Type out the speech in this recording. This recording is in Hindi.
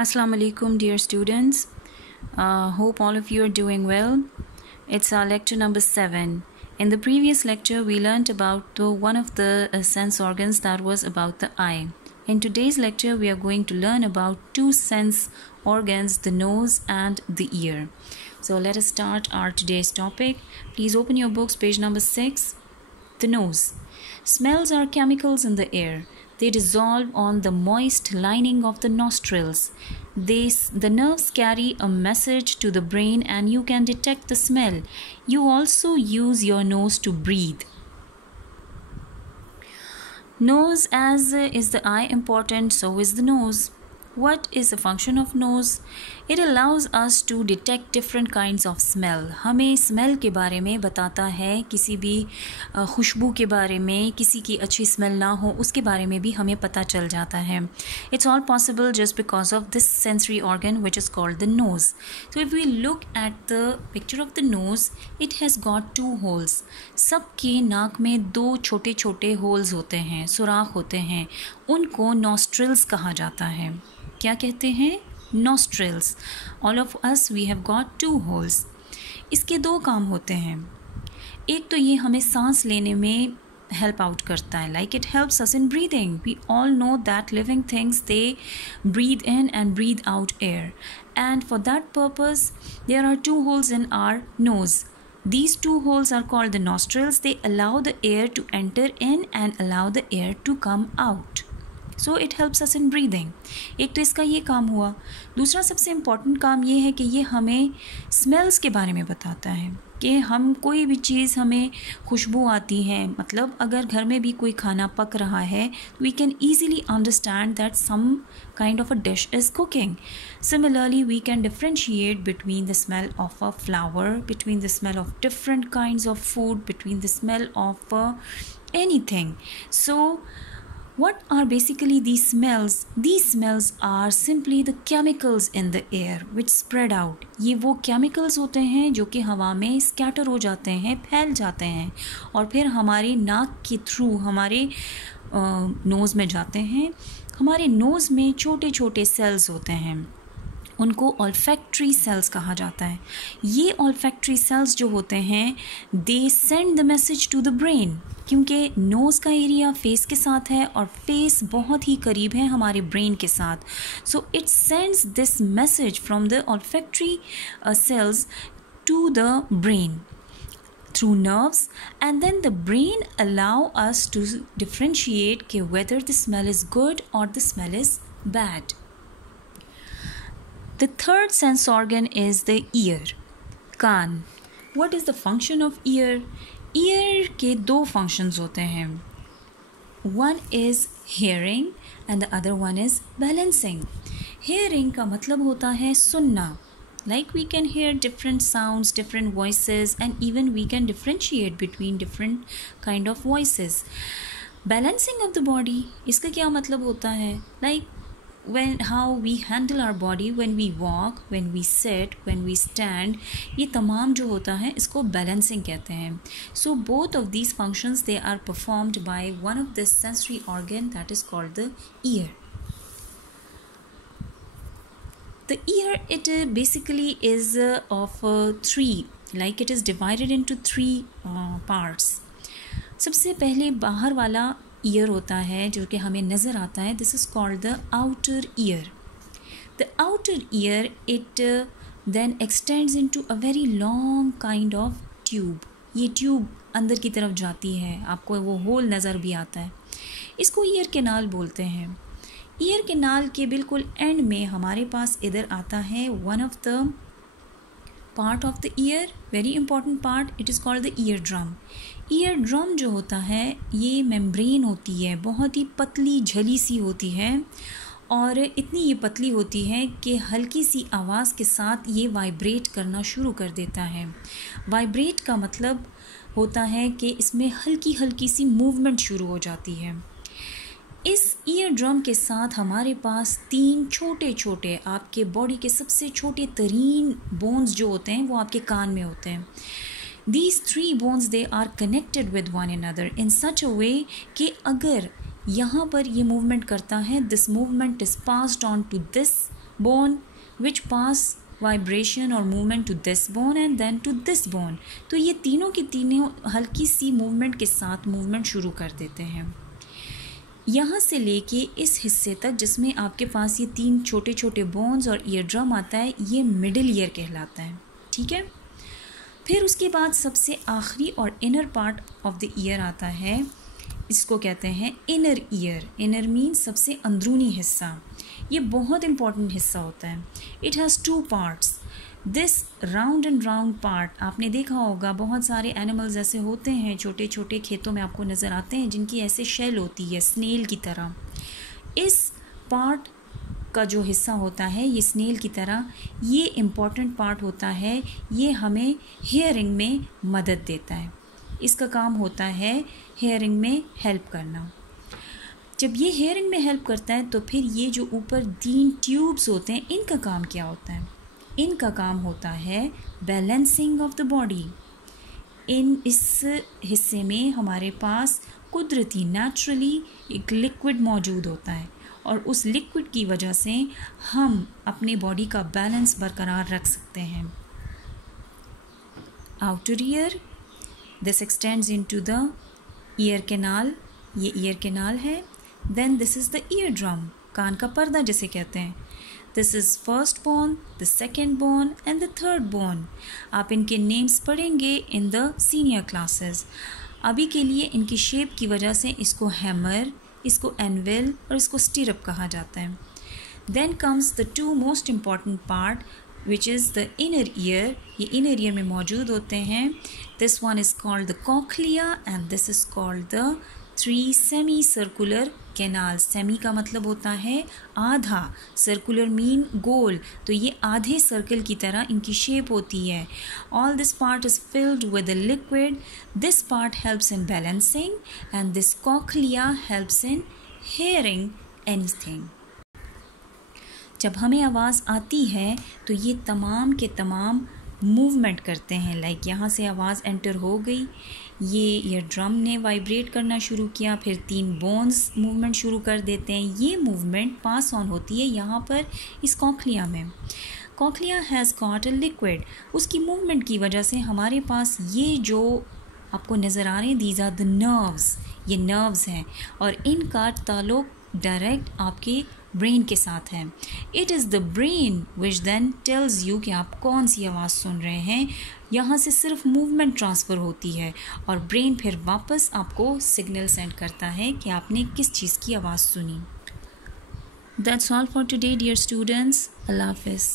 Assalamu alaikum, dear students. Hope all of you are doing well. It's our lecture number 7. In the previous lecture, we learned about one of the sense organs, that was about the eye. In today's lecture, we are going to learn about two sense organs, the nose and the ear. So let us start our today's topic. Please open your books, page number 6. The nose. Smells are chemicals in the air. They dissolve on the moist lining of the nostrils. The nerves carry a message to the brain and you can detect the smell. You also use your nose to breathe. Nose, as is the eye important, so is the nose. What is the function of nose? It allows us to detect different kinds of smell. हमें स्मेल के बारे में बताता है, किसी भी खुशबू के बारे में, किसी की अच्छी स्मेल ना हो उसके बारे में भी हमें पता चल जाता है. It's all possible just because of this sensory organ which is called the nose. So if we look at the picture of the nose, it has got two holes. सबके नाक में दो छोटे छोटे होल्स होते हैं, सुराख होते हैं. उनको nostrils कहा जाता है. क्या कहते हैं? nostrils. All of us we have got two holes. इसके दो काम होते हैं. एक तो ये हमें सांस लेने में help out करता है, like it helps us in breathing. We all know that living things, they breathe in and breathe out air, and for that purpose there are two holes in our nose. These two holes are called the nostrils. They allow the air to enter in and allow the air to come out. So it helps us in breathing. एक तो इसका ये काम हुआ. दूसरा सबसे इम्पॉर्टेंट काम ये है कि ये हमें स्मेल्स के बारे में बताता है कि हम कोई भी चीज़, हमें खुशबू आती है, मतलब अगर घर में भी कोई खाना पक रहा है, we can easily understand that some kind of a dish is cooking. Similarly, we can differentiate between the smell of a flower, between the smell of different kinds of food, between the smell of anything. So what are basically these smells? These smells are simply the chemicals in the air which spread out. ये वो chemicals होते हैं जो कि हवा में scatter हो जाते हैं, फैल जाते हैं और फिर हमारे नाक के थ्रू हमारे नोज़ में जाते हैं. हमारे नोज़ में छोटे छोटे सेल्स होते हैं, उनको ऑल्फैक्ट्री सेल्स कहा जाता है. ये ऑल्फैक्ट्री सेल्स जो होते हैं, they send the message to the brain, क्योंकि नोज़ का एरिया फेस के साथ है और फेस बहुत ही करीब है हमारे ब्रेन के साथ. So it sends this message from the olfactory cells to the brain through nerves, and then the brain allow us to differentiate कि whether the smell is good or the smell is bad. The third sense organ is the ear, कान. What is the function of ear? Ear के दो functions होते हैं. One is hearing and the other one is balancing. Hearing का मतलब होता है सुनना. Like we can hear different sounds, different voices, and even we can differentiate between different kind of voices. Balancing of the body, इसका क्या मतलब होता है? Like how we handle our body when we walk, when we sit, when we stand, ये तमाम जो होता है इसको balancing कहते हैं. So both of these functions, they are performed by one of the sensory organ that is called the ear. The ear, it basically is of three, like it is divided into three parts. सबसे पहले बाहर वाला ईयर होता है जो कि हमें नज़र आता है. This is called the outer ear. The outer ear, it then extends into a very long kind of tube. ये ट्यूब अंदर की तरफ जाती है, आपको वो होल नज़र भी आता है. इसको ईयर कैनाल बोलते हैं. ईयर कैनाल के बिल्कुल एंड में हमारे पास इधर आता है one of the part of the year, very important part, it is called the ear drum. Ear drum जो होता है, ये मेम्ब्रेन होती है, बहुत ही पतली झली सी होती है और इतनी ये पतली होती है कि हल्की सी आवाज़ के साथ ये वाइब्रेट करना शुरू कर देता है. वाइब्रेट का मतलब होता है कि इसमें हल्की हल्की सी मूवमेंट शुरू हो जाती है. इस ईयर ड्रम के साथ हमारे पास तीन छोटे छोटे, आपके बॉडी के सबसे छोटे तरीन बोन्स जो होते हैं वो आपके कान में होते हैं. These three bones, they are connected with one another in such a way कि अगर यहाँ पर ये मूवमेंट करता है, this movement is passed on to this bone which pass vibration और movement to this bone and then to this bone. तो ये तीनों की तीनों हल्की सी मूवमेंट के साथ मूवमेंट शुरू कर देते हैं। यहाँ से लेके इस हिस्से तक जिसमें आपके पास ये 3 छोटे छोटे बोन्स और ईयर ड्रम आता है, ये मिडिल ईयर कहलाता है। ठीक है, फिर उसके बाद सबसे आखिरी और inner part of the year आता है, इसको कहते हैं इनर ईयर। इनर मीन्स सबसे अंदरूनी हिस्सा। ये बहुत इंपॉर्टेंट हिस्सा होता है। It has 2 parts. This round and round part, आपने देखा होगा बहुत सारे एनिमल्स ऐसे होते हैं, छोटे छोटे खेतों में आपको नज़र आते हैं, जिनकी ऐसे शेल होती है स्नेल की तरह। इस पार्ट का जो हिस्सा होता है ये स्नेल की तरह, ये इम्पॉर्टेंट पार्ट होता है। ये हमें हेयरिंग में मदद देता है। इसका काम होता है हेयरिंग में हेल्प करना। जब ये हेयरिंग में हेल्प करता है तो फिर ये जो ऊपर 3 ट्यूब्स होते हैं, इनका काम क्या होता है? इनका काम होता है बैलेंसिंग ऑफ द बॉडी। इस हिस्से में हमारे पास कुदरती नेचुरली एक लिक्विड मौजूद होता है और उस लिक्विड की वजह से हम अपने बॉडी का बैलेंस बरकरार रख सकते हैं। Outer ear, this extends into the ear canal, ये ईयर कैनाल है। Then this is the ear drum, कान का पर्दा जिसे कहते हैं। This is first bone, the second bone and the third bone. आप इनके नेम्स पढ़ेंगे इन द सीनियर क्लासेस। अभी के लिए इनकी शेप की वजह से इसको हैमर, इसको एनविल और इसको स्टिरअप कहा जाता है। Then comes the 2 most important part which is the inner ear. ये इनर ईयर में मौजूद होते हैं। This one is called the cochlea and this is called the 3 semi circular canal. Semi का मतलब होता है आधा, सर्कुलर मीन गोल, तो ये आधे सर्कल की तरह इनकी शेप होती है। All this part is filled with a liquid. This part helps in balancing and this cochlea helps in hearing anything. जब हमें आवाज़ आती है तो ये तमाम के तमाम मूवमेंट करते हैं। लाइक यहाँ से आवाज़ एंटर हो गई, ये ईयर ड्रम ने वाइब्रेट करना शुरू किया, फिर 3 बोन्स मूवमेंट शुरू कर देते हैं। ये मूवमेंट पास ऑन होती है यहाँ पर इस कॉक्लिया में। Cochlea has got a liquid. उसकी मूवमेंट की वजह से हमारे पास ये जो आपको नज़र आ रहे हैं, दीज आर द नर्व्स, ये नर्व्स हैं और इनका ताल्लुक डायरेक्ट आपके ब्रेन के साथ है। It is the brain which then tells you कि आप कौन सी आवाज़ सुन रहे हैं। यहाँ से सिर्फ मूवमेंट ट्रांसफ़र होती है और ब्रेन फिर वापस आपको सिग्नल सेंड करता है कि आपने किस चीज़ की आवाज़ सुनी। That's all for today dear students. अल्लाह हाफ़िज़।